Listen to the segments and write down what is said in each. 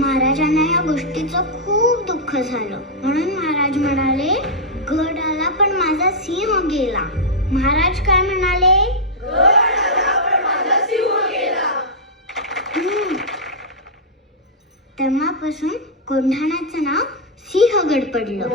महाराजांना या गोष्टीचं खूप दुःख झालं. म्हणून महाराज म्हणाले, गड आला पण माझा सिंह गेला. महाराज काय म्हणाले? तेव्हापासून कोंढाण्याचं नाव सिंहगड पडलं.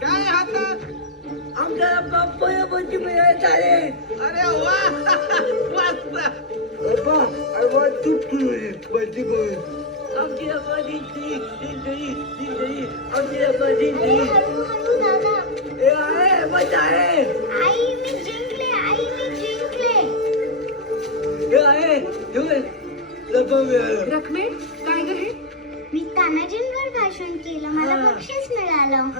काय हातात? आमच्या बाप्पा बंदी मिळायचं आहे. अरे वा मस्त. आमच्या बाजीची दिंडी आमच्या बाजीची हळूहळू दादा. हे आहे मजा आहे. आई मी जिंकले, आई मी जिंकले. हे आहे हे लपव मिळालं. रखमे काय ग हे? मी तानाजींवर भाषण केलं, मला बक्षीस मिळालं.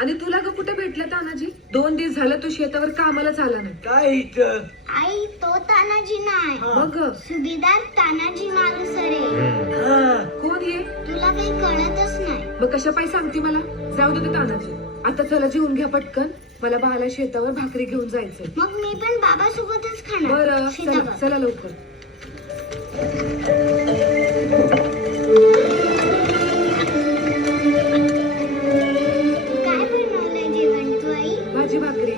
आणि तुला ग कुठे भेटलं तानाजी? 2 दिवस झालं तू शेतावर कामालाच आला नाही. काय इथं? आई तो तानाजी नाही, मग सुभेदार तानाजी मालुसरे. कोण ये? तुला काही कळतच नाही. मग कशा पायी सांगते मला? जाऊ दे तानाजी, आता चला जेवून घ्या पटकन. मला बाळाला शेतावर भाकरी घेऊन जायचंय. मग मी पण बाबा सोबतच खाणार. बरं चला सीताबाई. चला लवकर. काय बनवलंय जेवण तू आई? भाजी भाकरी.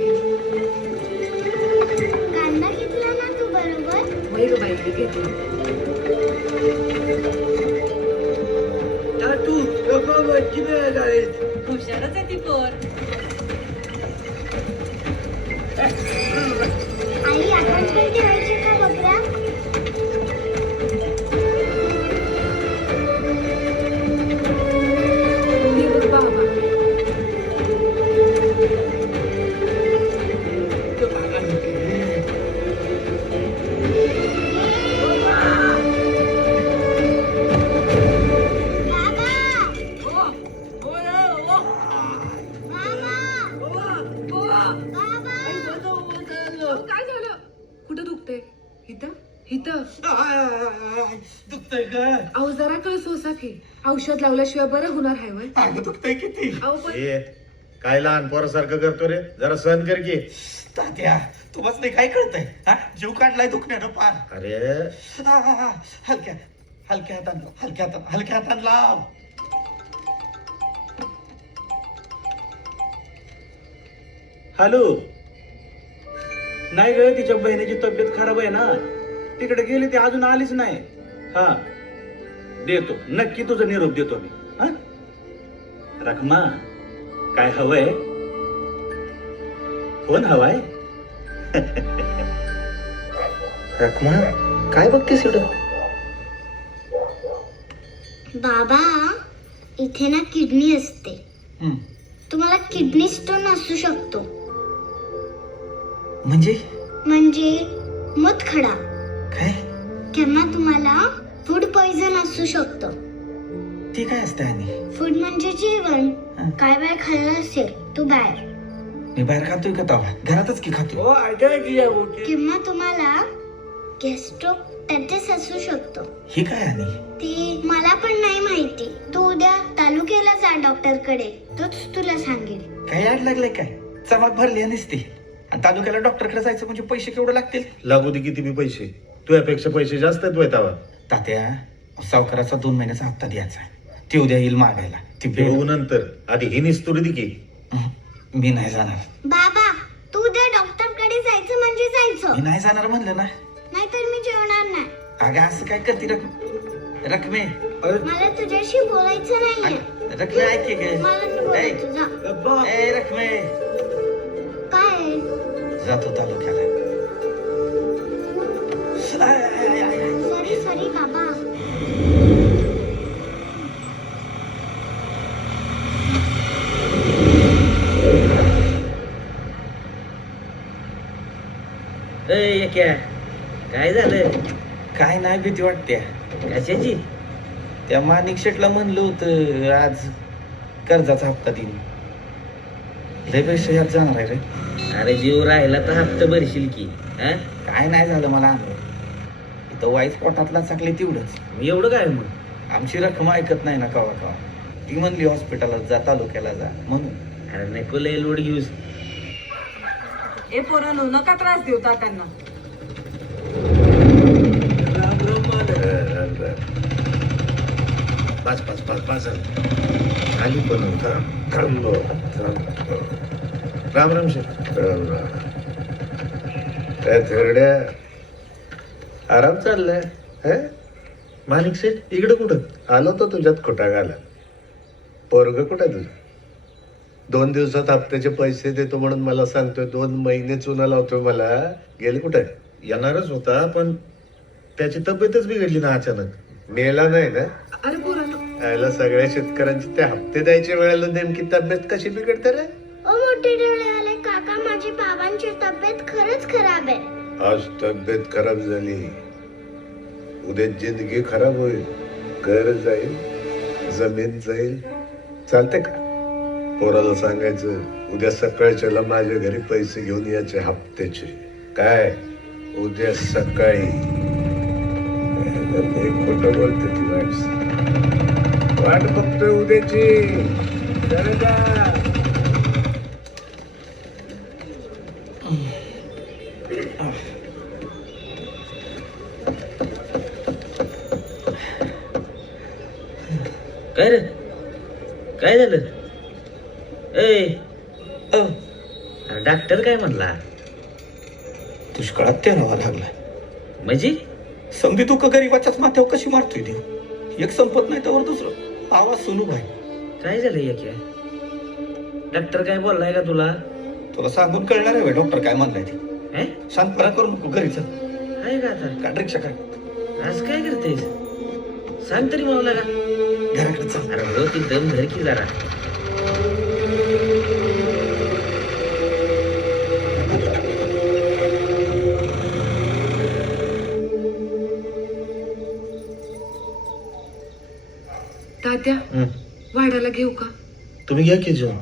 कांदा घेतला ना तू बरोबर? बाई ग बाई घेतली. तू लपव बंदी मिळायचं आहे. हुशारच आहे ती पोर. आई आपण पण ठेवायची का बकऱ्या? हे बघ बाबा. बाबा! बाबा! काय झालं? कुठं दुखतंय? इथं इथं. दुखतंय का? अहो जरा कळ सोसा की. औषध लावल्याशिवाय बरं होणार आहे वय. अगं दुखतंय किती? अहो पण ए, काय लहान पोरासारखं करतो रे? जरा सहन कर की. तात्या तुम्हाला नाही काय कळतंय? हा जीव काढलाय दुखण्यानं पार. अरे हलक्या हलक्या हातानं हलक्या हातानं लाव. हॅलो. नाही ग, तिच्या बहिणीची तब्येत खराब आहे ना, तिकडे गेली ती अजून आलीच नाही. हा देतो, नक्की तुझा निरोप देतो मी. हा रखमा, काय हवंय? कोण हवाय? रखमा काय बघतेस एवढं? बाबा, इथे ना किडनी असते. तुम्हाला किडनी स्टोन असू शकतो. म्हणजे मूतखडा. काय किंवा तुम्हाला फूड पॉइझन असू शकतो. ते काय असतं? आणि फूड म्हणजे जेवण. काय बाय खाल्लं असेल तू बाहेर. मी बाहेर खातोय का तवा? घरातच की खातोय. हो ऐकाय की या गोष्टी. किंवा तुम्हाला गॅस्ट्रोपॅटिस असू शकतो. हे काय? आणि ते मला पण नाही माहिती. तू उद्या तालुक्याला जा डॉक्टरकडे, तोच तुला सांगेल. काय आड लागलंय? काय चमक भरली नसते? आणि तालुक्याला डॉक्टरकडे जायचं म्हणजे पैसे केवढे लागतील? लागू दे किती बी पैसे, तुझ्यापेक्षा पैसे जास्त आहेत वैतावा. तात्या, सावकाराचा 2 महिन्याचा हप्ता द्यायचा आहे. ते उद्या येईल मागायला. ती ते बघू नंतर, आधी ही निस्तुरी दे की. मी नाही जाणार. बाबा, तू उद्या डॉक्टरकडे जायचं म्हणजे जायचं. मी नाही जाणार म्हणलं ना. नाहीतर मी जेवणार नाही. अगं असं काय करते रकमे? मला तुझ्याशी बोलायचं नाहीये. रकमे ऐक की ग. मला नाही बोलायचं. जा. ए रकमे, काय? जातो तालुक्याला. सॉरी बाबा. काय झालं? काय नाही भीती वाटते. कशाची? त्या माणिक शेटला म्हणलं होतं आज कर्जाचा हप्ता देईन. लय पैसे यात जाणार आहे रे. अरे जीव राहिला तर हप्ता भरशील की. हा? काय नाही झालं मला अनुभव. इथं वाईस पोटातला चाकले तेवढंच. मग एवढं काय मग? आमची रक्कम ऐकत नाही ना कवा कवा. ती म्हणली हॉस्पिटलला जा, तालुक्याला जा म्हणून. अरे नको लय लोड घेऊस. ए पोरांनो, नका त्रास देऊ तात्यांना. राम राम मालक. पाच पाच पाच पाच आली पण थांब राम राम शेठ. राम राम. काय थेरड्या आराम चाललाय हे? माणिक शेठ इकडं कुठं आलो तो तुझ्यात खोटा घाला. पोरग कुठं तुझं? 2 दिवसात हप्त्याचे पैसे देतो म्हणून मला सांगतोय, 2 महिने चुना लावतोय मला. गेले कुठे? येणारच होता पण त्याची तब्येतच बिघडली ना अचानक. मेला नाही ना? अरे पोरांनो, यायला सगळ्या शेतकऱ्यांची ते हप्ते द्यायच्या वेळेला नेमकी तब्येत कशी बिघडते रे? ओ मोठे डोळेवाले काका, माझी बाबांची तब्येत खरंच खराब आहे. आज तब्येत खराब झाली, उद्या जिंदगी खराब होईल. घर जाईल, जमीन जाईल. चालते का? पोराला सांगायचं उद्या सकाळच्याला माझ्या घरी पैसे घेऊन यायचे हप्त्याचे. काय उद्या सकाळी? खोट बोलते ती वाट बघतोय उद्याची. जरा जा. काय रे? काय झालं? ए डॉक्टर काय म्हणला? दुष्काळात तेरावा लागलाय. म्हणजे समधी तू गरीबाच्याच माथ्यावर कशी मारतोय देव. एक संपत नाही त्यावर दुसरं. आवाज सुनू भाई. काय झालं या? डॉक्टर काय बोललाय का तुला? तुला सांगून कळणार आहे डॉक्टर काय म्हणलाय ते. हे? शांतपणा करू नको, घरी चल. आहे का आता? काढ रिक्षा काय आज काय करतेस? सांग तरी मला का. घराकडे चल. अरे हो, ती दम धर की जरा. तात्या, वाढायला घेऊ का? तुम्ही घ्या की जेवण,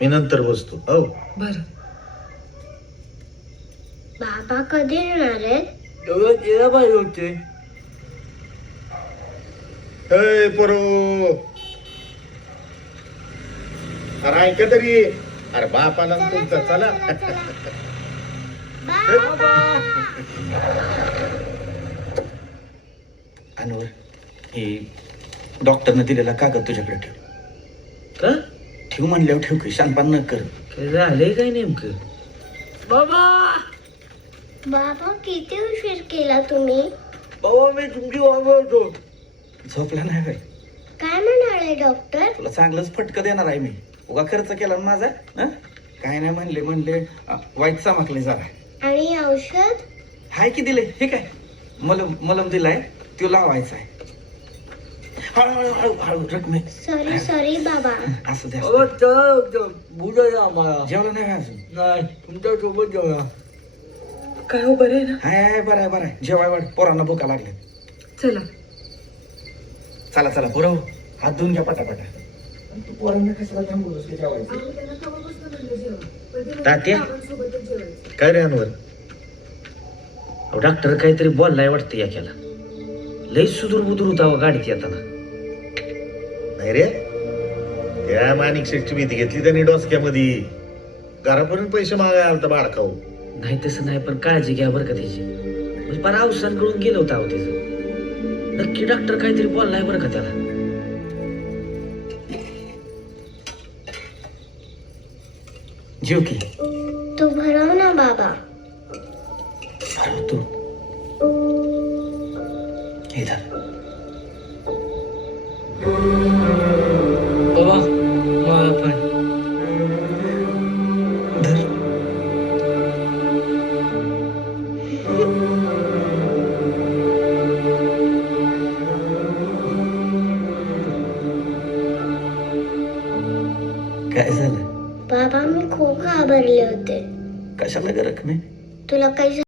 मी नंतर बसतो. हो बर. बाबा कधी येणार आहेत? तेवढं केलं पाहिजे होते. ए पोरो, अरे ऐका तरी. अरे बापाला चला, तुमचा चला, चला. चला, चला. बाबा. अनवर, हे डॉक्टरने दिलेला कागद तुझ्याकडे ठेव. का? ठेव म्हणल्यावर ठेव की, शानपान न कर. काय झालंय काय नेमकं? बाबा बाबा किती उशीर केला तुम्ही? बाबा मी तुमची वाट बघतो. झोपला नाही बाई. काय म्हणाले डॉक्टर? तुला चांगलंच फटकं देणार आहे मी. उगा खर्च केला ना माझा. काय नाही म्हणले वाईट चमकले जरा. आणि औषध? हाय की दिले. हे काय मलम दिलाय, तो लावायचा आहे. हळू हळू हळू रकमे. सॉरी बाबा. असं द्या. बाबा चला बुजा या आम्हाला. जेवलं नाही का अजून? नाही तुमच्या सोबत जेवला. काय हो, बरं आहे ना? हाय बरं आहे बरं आहे. जेवाय वाढ, पोरांना भुका लागले. चला. चला चला बरं, हात धुवून घ्या पटापटा. तू पोरांना कशाला थांबवलंस की जेवायचं? तात्या? सोबतच जेवायचं. काय रे अनवर? डॉक्टर काहीतरी बोललाय वाटतं याच्याला. लई सुदूर बुदूर होता गाडीत येताना. नाही रे, त्या माणिक शेठची भीती घेतली त्यांनी डोसक्यामध्ये. घरापर्यंत पैसे मागायला आलता बाळखाऊ. नाही तसं नाही, पण काळजी घ्या बरं का त्याची. म्हणजे फार अवसान करून गेलं होतं अहो त्याचं. नक्की डॉक्टर काहीतरी बोललाय बरं का त्याला. जीव की तू भरव ना बाबा. भरव तू. हे धर. बाबा मला पण. धर. काय झालं? बाबा मी खूप घाबरले होते. कशाला ग रकमे? तुला काही